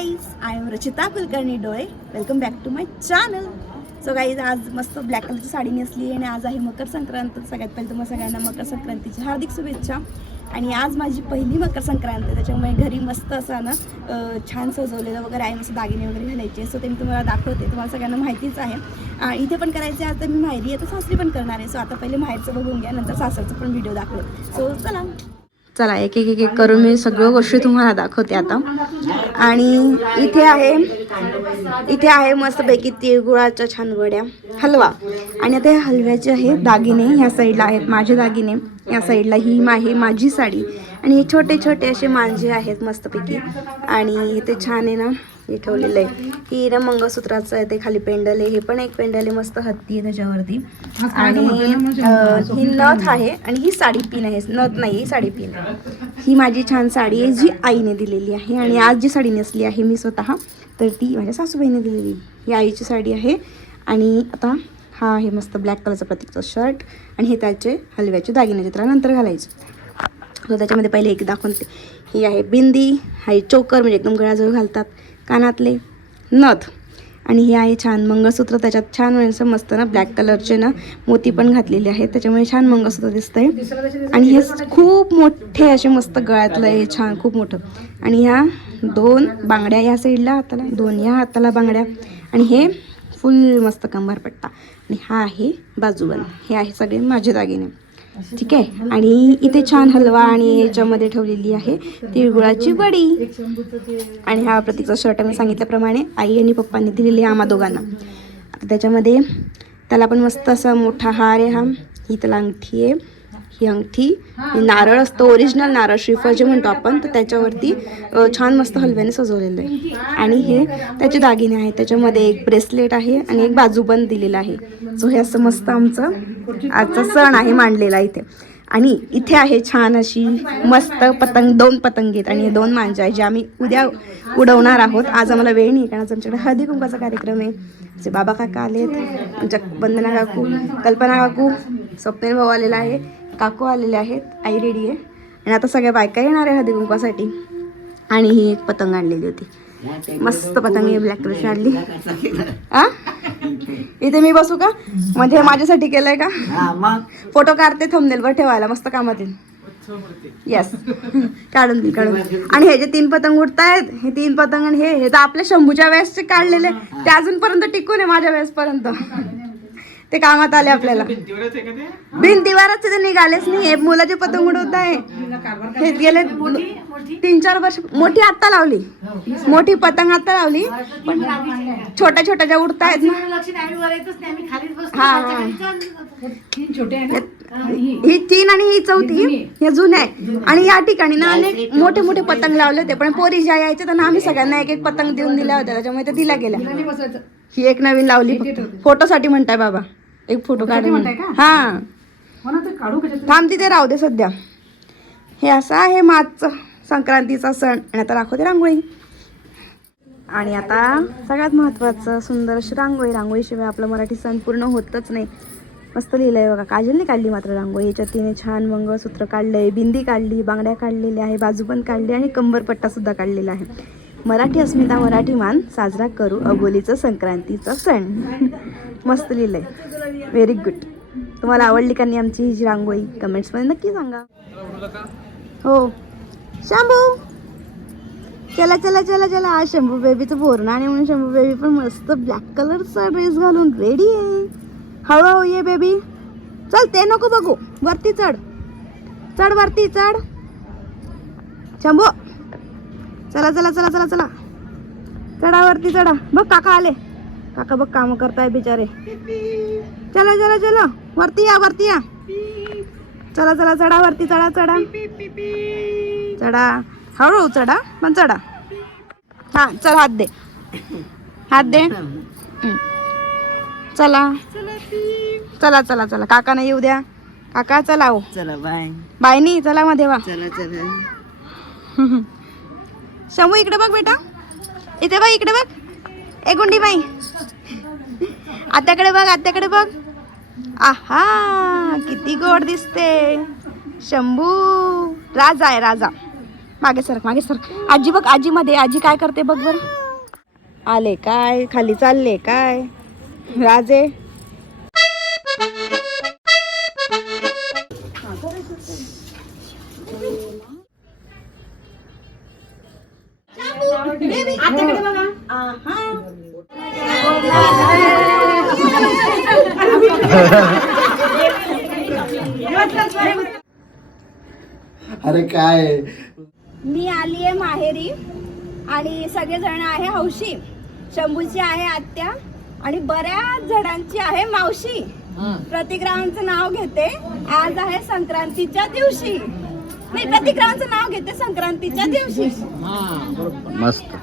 Guys I am Rachita Kulkarni Dole welcome back to my channel so guys आज मस्त black कलरची साडी नेसली आणि आज आहे मकर संक्रांत. सगळ्यात पहिले तुम्हाला सगळ्यांना मकर संक्रांतीची हार्दिक शुभेच्छा. आणि आज माझी पहिली मकर संक्रांत आहे त्याच्यामुळे घरी मस्त असं ना छान सजवलेलं वगैरे आहे मस्त दागिने वगैरे घालायचे. सो ते मी तुम्हाला दाखवते तुम्हाला सगळ्यांना माहितीच आहे. आणि इथे पण करायचे आता मी माहेरी आहे तर सासरी पण करणार आहे. सो आता पहिले माहेरचं बघून घ्या नंतर सासरचं पण व्हिडिओ दाखवेल सो चला. चला एक एक एक एक करून मी सगळं गोष्टी तुम्हाला दाखवते आता. आणि इथे आहे इथे आहे मस्तपैकी तिळगुळाच्या छान वड्या हलवा. आणि आता ह्या हलव्याचे आहे दागिने. ह्या साईडला आहेत माझे दागिने. या साईडला ही आहे माझी साडी. आणि हे छोटे छोटे असे मांजे आहेत मस्तपैकी. आणि इथे छान आहे ना हे ठेवलेलं आहे. ही ना मंगळसूत्राचं आहे ते खाली पेंडल आहे. हे पण एक पेंडल आहे मस्त हत्ती आहे त्याच्यावरती. आणि ही नथ आहे आणि ही साडी पिन आहे. नथ नाही ही साडी पिन आहे. ही माझी छान साडी आहे जी आईने दिलेली आहे. आणि आज जी साडी नेसली आहे मी स्वतः तर ती माझ्या सासूबाईने दिलेली ही आईची साडी आहे. आणि आता हा आहे मस्त ब्लॅक कलरचा प्रतीकचा शर्ट आणि हे त्याचे हलव्याचे दागिने चित्रा नंतर घालायचे. तर त्याच्यामध्ये पहिले एक दाखवते ही आहे बिंदी हा आहे चोकर म्हणजे एकदम गळ्याजवळ घालतात. कानातले नथ. आणि हे आहे छान मंगळसूत्र त्याच्यात छान असं मस्त ना ब्लॅक कलरचे ना मोती पण घातलेले आहेत. त्याच्यामुळे छान मंगळसूत्र दिसतंय. आणि हे खूप मोठे असे मस्त गळ्यातलं आहे छान खूप मोठं. आणि ह्या दोन बांगड्या या साईडला हाताला दोन या हाताला बांगड्या. आणि हे फुल मस्त कंबरपट्टा आणि हा आहे बाजूबंद हे आहे सगळे माझे दागिने. ठीक आहे? आणि इथे छान हलवा आणि याच्यामध्ये ठेवलेली आहे तिळगुळाची वडी. आणि हा प्रतीकचा शर्ट मी सांगितल्याप्रमाणे आई आणि पप्पांनी दिलेली आहे आम्हा दोघांना. आता त्याच्यामध्ये त्याला पण मस्त असा मोठा हार आहे हा. ही त्याला अंगठी आहे. ही अंगठी नारळ असतं. ओरिजिनल नारळ श्रीफळ जे म्हणतो आपण तर त्याच्यावरती छान मस्त हलव्याने सजवलेलं आहे. आणि हे त्याचे दागिने आहेत. त्याच्यामध्ये एक ब्रेसलेट आहे आणि एक बाजूबंद दिलेला आहे. सो हे असं मस्त आमचं आजचा सण आहे मांडलेला इथे. आणि इथे आहे छान अशी मस्त पतंग दोन पतंग आहेत. आणि हे दोन मांजा आहे जे आम्ही उद्या उडवणार आहोत. आज आम्हाला वेळ नाही कारण आज आमच्याकडे हळदी कुंकाचा कार्यक्रम आहे. आमचे बाबा काका आलेत आमच्या वंदना काकू कल्पना काकू स्वप्नील भाऊ आलेला आहे. काकू आलेले आहेत. आई रेडी आहे. आणि आता सगळ्या बायका येणार आहे हळदी कुंकासाठी आणि ही एक पतंग आणलेली होती. मस्त पतंग आहे ब्लॅक कलरची आणली. आ? इथे मी बसू का? म्हणजे हे माझ्यासाठी केलंय का? हा मग? फोटो काढते थंबनेलवर ठेवायला मस्त कामात येईल येस काढून देईल काढून. आणि हे जे तीन पतंग उडतायत हे तीन पतंग आणि हे हे तर आपल्या शंभूच्या वेळेसचे काढलेले. ते अजूनपर्यंत टिकून आहे माझ्या वेळेसपर्यंत. ते कामात आले आपल्याला. भिंतीवरच ते? निघालेच नाही. हे मुलाचे पतंग उडवत आहे हे गेले तीन चार वर्ष मोठी आत्ता लावली. मोठी पतंग आता लावली. पण छोट्या छोट्या ज्या उडतायत ना. हा हा. ही तीन आणि ही चौथी. हे जुने आहे. आणि या ठिकाणी ना अनेक मोठे मोठे पतंग लावले होते. पण पोरी ज्या यायच्या त्यांना आम्ही सगळ्यांना एक एक पतंग देऊन दिल्या होत्या. त्याच्यामुळे ते दिल्या गेल्या. ही एक नवीन लावली फोटोसाठी म्हणताय बाबा. एक फोटो काढून हा. थांब तिथे राहू दे सध्या. हे असं आहे मागचं संक्रांतीचा सण. आणि आता दाखवते रांगोळी. आणि आता सगळ्यात महत्त्वाचं सुंदर अशी रांगोळी. रांगोळीशिवाय आपलं मराठी सण पूर्ण होतच नाही. मस्त लिहिलंय बघा. काजलने काढली मात्र रांगोळी. याच्यात तिने छान मंगळसूत्र काढलंय बिंदी काढली बांगड्या काढलेल्या आहे बाजूबंद काढली आणि कंबरपट्टा सुद्धा काढलेला आहे. मराठी अस्मिता मराठी मान साजरा करू अबोलीचं संक्रांतीचा सण. मस्त लिहिलं आहे व्हेरी गुड तुम्हाला आवडली का नाही आमची ही जी रांगोळी? कमेंट्समध्ये नक्की सांगा. हो. शंभू! चला चला चला चला. आज शंभू बेबीचं बोरणा आणि म्हणून शंभू बेबी पण मस्त ब्लॅक कलरचा ड्रेस घालून रेडी आहे. हळूहळू ये बेबी चल ते नको बघू. वरती चढ. चढ वरती चढ. शंभू! चला चला चला चला चला. चढा वरती चढा. बघ काका आले. काका बघ काम करताय बिचारे. चला चला चला. वरती या वरती या. चला चला चढा वरती चढा चढा. चढा. हळूहळू चढा पण चढा. हा चल हात दे. हात दे. चला. चला चला चला. काकाने येऊ द्या. काका चला हो. चला बाय. बायनी चला मध्ये वा चला चला. शंभू इकडे बघ बेटा. इथे बघ इकडे बघ. ए गुंडी बाई आत्याकडे बघ आत्याकडे बघ. आहा किती गोड दिसते. शंभू राजा आहे राजा. मागे सर मागे सर आजी बघ आजी मध्ये आजी काय करते बघ बर. आले काय? खाली चालले काय? राजे. आत्याकडे बघा आहा. अरे काय? मी आली आहे माहेरी आणि सगळेजण आहे हौशी. शंभूची आहे आत्या आणि बऱ्याच जणांची आहे मावशी. प्रतिग्रहांचं नाव घेते. आज आहे संक्रांतीच्या दिवशी. नाही प्रतिग्रहांचं नाव घेते संक्रांतीच्या दिवशी. मस्त.